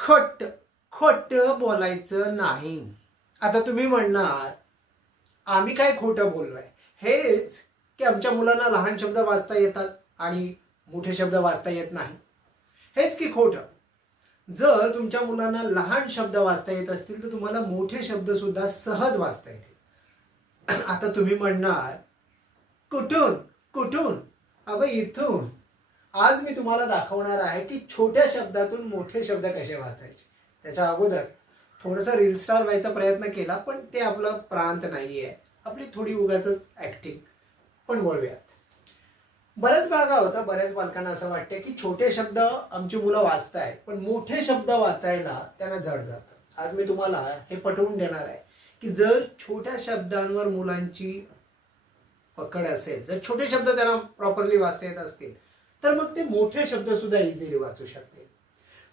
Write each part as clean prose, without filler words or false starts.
खट खोट बोलायचं नाही. आता तुम्ही म्हणणार आम्ही काय खोटं बोललोय, हेच की आमच्या मुलांना लहान शब्द वाचता येतात आणि मोठे शब्द वाचता येत नाही, हेच की खोटं. जर तुमच्या मुलांना लहान शब्द वाचता येत असतील तर तुम्हाला मोठे शब्द सुद्धा सहज वाचता येतील. आता तुम्ही म्हणणार कुठून कुठून, अगं इथून. आज मी तुम्हाला दाखवणार आहे की छोट्या शब्दातून मोठे शब्द कसे वाचायचे. त्याच्या अगोदर थोडंसं रील स्टार व्हायचा प्रयत्न केला, पण ते आपलं प्रांत नाहीये, आपली थोडी उगाचच ऍक्टिंग. पण बोलूयात. बऱ्याच भागा होता, बऱ्याच पालकांना असं वाटतं की छोटे शब्द आमची मुलं वाचतायत पण मोठे शब्द वाचायला त्यांना जड जातं. आज मी तुम्हाला हे पटवून देणार आहे की जर छोट्या शब्दांवर मुलांची पकड असेल, जर छोटे शब्द त्यांना प्रॉपरली वाचता येत असतील तर मग ते मोठे शब्द सुद्धा इझिली वाचू शकतील.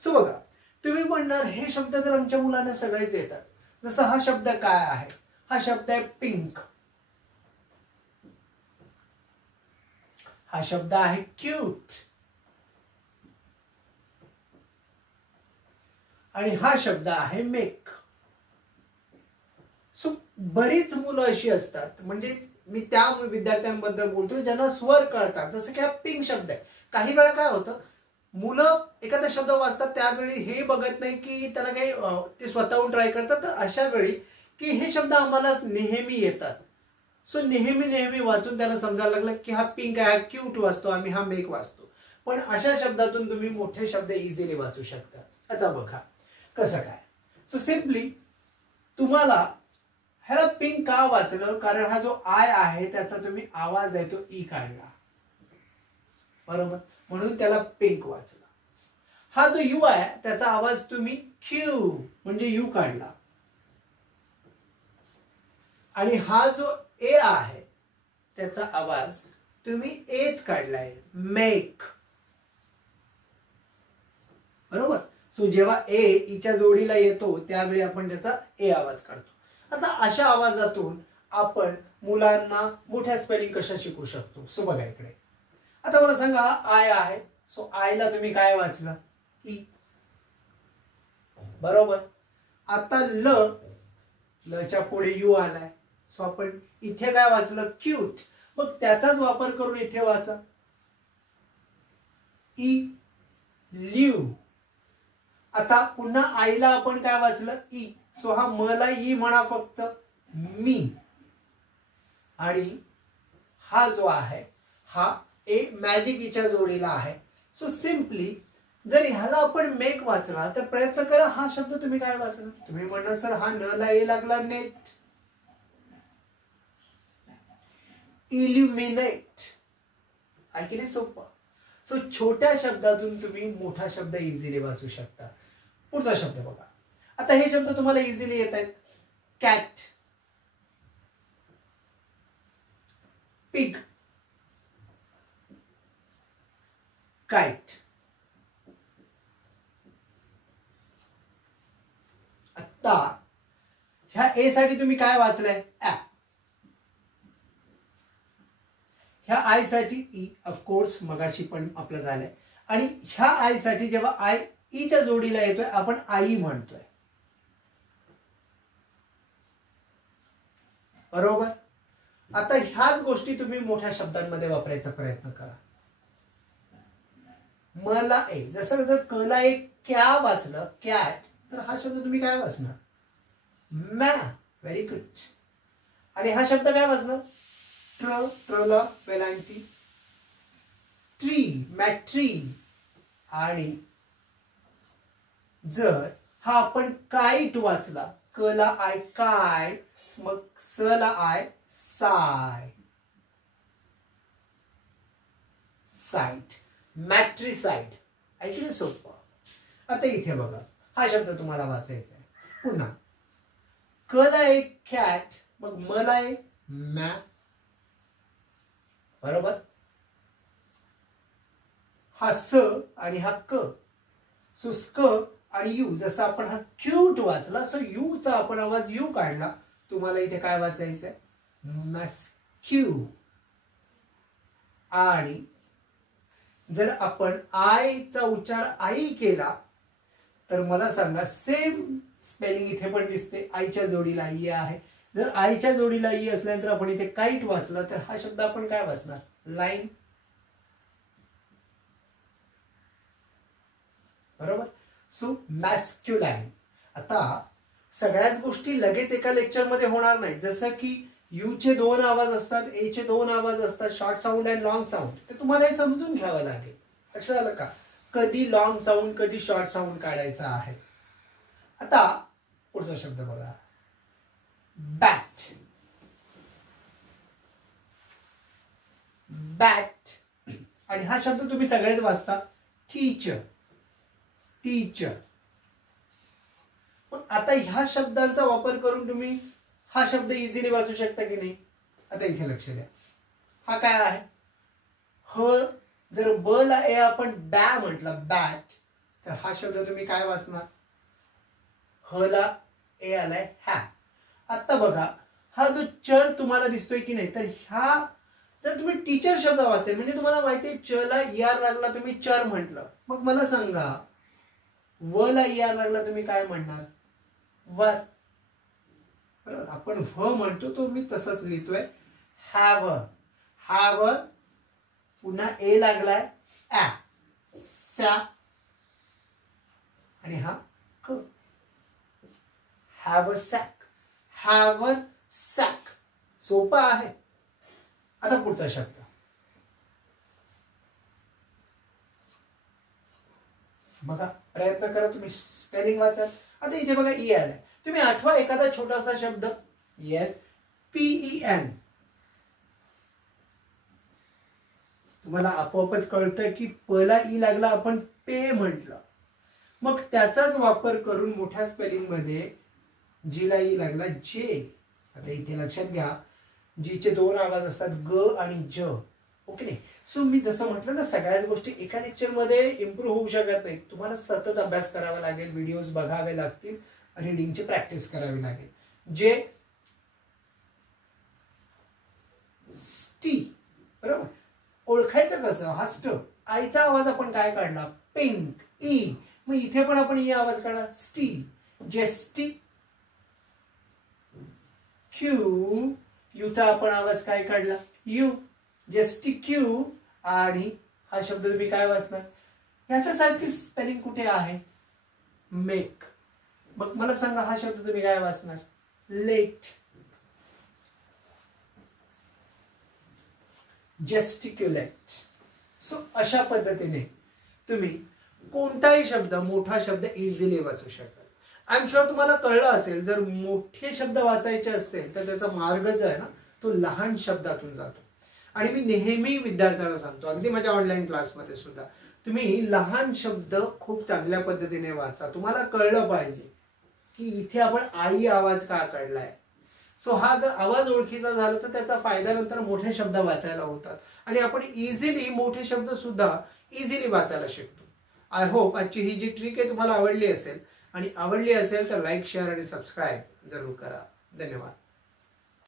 सो बघा, तुम्ही म्हणणार हे शब्द तर आमच्या मुलांना सगळेच येतात. जसं हा शब्द काय आहे, हा शब्द आहे पिंक. हा शब्द आहे क्यूट. आणि हा शब्द आहे मेक. सो बरीच मुलं अशी असतात, म्हणजे मी त्या विद्यार्थ्यांबद्दल बोलतोय ज्यांना स्वर कळतात. जसं की हा पिंक शब्द आहे. काही वेळा काय होतं, मुलं एखादा शब्द वाचतात त्यावेळी हे बघत नाही की त्यांना काही ते स्वतःहून ट्राय करतात, तर अशा वेळी की हे शब्द आम्हाला नेहमी येतात. सो नेहमी वाचून त्यांना समजायला लागलं की हा पिंक आहे, हा क्यूट वाचतो आम्ही, हा मेक वाचतो. पण अशा शब्दातून तुम्ही मोठे शब्द इझिली वाचू शकता. आता बघा कसं काय. सो सिम्पली तुम्हाला ह्याला पिंक का वाचलं, कारण हा जो आय आहे त्याचा तुम्ही आवाज आहे तो ई काढला, बरोबर, म्हणून त्याला पिंक वाचला. हा जो यू आहे त्याचा आवाज तुम्ही क्यू म्हणजे यू काढला. आणि हा जो ए आहे त्याचा आवाज तुम्ही एच काढलाय, मेक, बरोबर. सो जेव्हा ए ईच्या जोडीला येतो त्यावेळी आपण त्याचा ए आवाज काढतो. आता अशा आवाजातून आपण मुलांना मोठ्या स्पेलिंग कशा शिकू शकतो. सो बघा इकडे, आता मला सांगा आय आहे. सो आयला तुम्ही काय वाचलं, ई, बरोबर. आता लच्या पुढे यू आलाय. सो आपण इथे काय वाचलं, क्यूट. मग त्याचाच वापर करून इथे वाचा, ई, ल्यू. आता पुन्हा आईला आपण काय वाचलं, ई. सो हा मला ई म्हणा फक्त, मी. आणि हा जो आहे हा ए मॅजिक ईच्या जोडीला आहे. सो सिम्पली जर ह्याला आपण मेक वाचला तर प्रयत्न करा हा शब्द तुम्ही काय वाचला. तुम्ही म्हणणार सर हा न ला ए लागला, नेट, इल्युमिनेट. आहे की नाही सोपं. सो छोट्या शब्दातून तुम्ही मोठा शब्द इझिली वाचू शकता. पुढचा शब्द बघा. आता हे शब्द तुम्हाला इझिली येत आहेत. Cat, pig, kite. आता ह्या ए साठी तुम्ही काय वाचलंय, ऍप. ह्या आय साठी ई, ऑफकोर्स मगाशी पण आपलं झालंय. आणि ह्या आय साठी जेव्हा आय ईच्या जोडीला येतोय आपण आई म्हणतोय, बरोबर. आता ह्याच गोष्टी तुम्ही मोठ्या शब्दांमध्ये वापरायचा प्रयत्न करा. मला ए, जसं जर कला एक क्या वाचलं, कॅट, तर हा शब्द तुम्ही काय वाचणार, मॅ. Very good. आणि हा शब्द काय वाचणार, ट्रला वेलांटी, ट्री, मॅट्री. आणि जर हा आपण काईट वाचला, कला आय काय, मग सला आय साय, साइट, मॅट्रिसाइड. ऐकलं सोपं. आता इथे बघा हा शब्द तुम्हाला वाचायचा आहे. पुन्हा कला एक कॅट, मग मला एक मॅ, बरोबर. हा स आणि हा क. सो स्क आणि यू. जसं आपण हा क्यूट वाचला, सो यू चा आपण आवाज यू काढला. तुम्हाला इथे काय वाचायचंय, मॅस्क्यू. आणि जर आपण आय चा उच्चार आई केला तर मला सांगा सेम स्पेलिंग इथे पण दिसते, आईच्या जोडीला ई आहे. जर आईच्या जोडीला ई असल्यानंतर आपण इथे काईट वाचला तर हा शब्द आपण काय वाचणार? लाईन. बरोबर. सो मॅस्क्युलाइन. आता सगळ्याच गोष्टी लगेच एका लेक्चरमध्ये होणार नाही. जसं की यू चे 2 आवाज असतात, ए चे 2 आवाज असतात, short sound and long sound. ते तुम्हाला हे समजून घ्यावं लागेल. लक्षात आलं का? कधी लॉंग साऊंड कधी शॉर्ट साऊंड काढायचा आहे. आता पुढचा शब्द बघा, बॅट. बॅट. आणि हा शब्द तुम्ही सगळेच वाचता, टीचर. टीचर. पण आता ह्या शब्दांचा वापर करून तुम्ही हा शब्द इझिली वाचू शकता की नाही? आता इथे लक्ष द्या. हा काय आहे? ह. जर ब ला ए आपण बॅ म्हटलं, बॅट, तर हा शब्द तुम्ही काय वाचणार? ह ला ए आलाय, हॅ. आता बघा, हा जो चर तुम्हाला दिसतोय की नाही, तर ह्या जर तुम्ही टीचर शब्द वाचते म्हणजे तुम्हाला माहितीये च ला ER लागला, तुम्ही चर म्हटलं. मग मला सांगा, व ला ER लागला तुम्ही काय म्हणणार? वर. बरोबर. आपण व्ह म्हणतो तो मी तसंच लिहितोय, हॅव. हॅव. पुन्हा ए लागलाय, ऍ. सॅ. आणि हा क. Have a sack. Have a sack. सोपं आहे. आता पुढचा शब्द बघा, प्रयत्न करा तुम्ही स्पेलिंग वाचा. आता इथे बघा ई आलाय. तुम्ही आठवा एखादा छोटासा शब्द. Yes, PEN. तुम्हाला आपोआपच कळतं की पहिला ई लागला, आपण पे म्हटलं. मग त्याचाच वापर करून मोठ्या स्पेलिंग मध्ये जी ला ई लागला, जे. आता इथे लक्षात घ्या, जीचे 2 आवाज असतात, ग आणि ज. ओके नाही? सो मी जसं म्हटलं ना, सगळ्याच गोष्टी एका लेक्चर मध्ये इम्प्रूव्ह होऊ शकत नाही. तुम्हाला सतत अभ्यास करावा लागेल, व्हिडिओज बघावे लागतील, रीडिंगची प्रॅक्टिस करावी लागेल. जे, स्टी. बरोबर. ओळखायचं कसं? हा स्ट. आईचा आवाज आपण काय काढला? पिंक. ई. मग इथे पण आपण ई आवाज काढला, स्टी. जेस्टी. क्यू. यूचा आपण आवाज काय काढला? यू. जेस्टिक्यू. आणि हा शब्द तुम्ही काय वाचणार? ह्याच्यासारखी स्पेलिंग कुठे आहे? मेक. मग मला सांगा, हा शब्द तुम्ही काय वाचणार? लेट. जेस्टिक्युलेट. सो अशा पद्धतीने तुम्ही कोणताही शब्द, मोठा शब्द इझिली वाचू शकाल. आय एम शुअर तुम्हाला कळलं असेल. जर मोठे शब्द वाचायचे असतील तर त्याचा मार्ग जो आहे ना, तो लहान शब्दातून जातो. आणि मी नेहमी विद्यार्थ्यांना सांगतो, अगदी माझ्या ऑनलाईन क्लासमध्ये सुद्धा, तुम्ही लहान शब्द खूप चांगल्या पद्धतीने वाचा. तुम्हाला कळलं पाहिजे की इथे आपण आई आवाज का काढलाय. सो हा जर आवाज ओळखीचा झाला तर त्याचा फायदा नंतर मोठे शब्द वाचायला होतात आणि आपण इझिली मोठे शब्द सुद्धा इझिली वाचायला शिकतो. आय होप आजची ही जी ट्रिक आहे तुम्हाला आवडली असेल, आणि आवडली असेल तर लाईक, शेअर आणि सबस्क्राईब जरूर करा. धन्यवाद.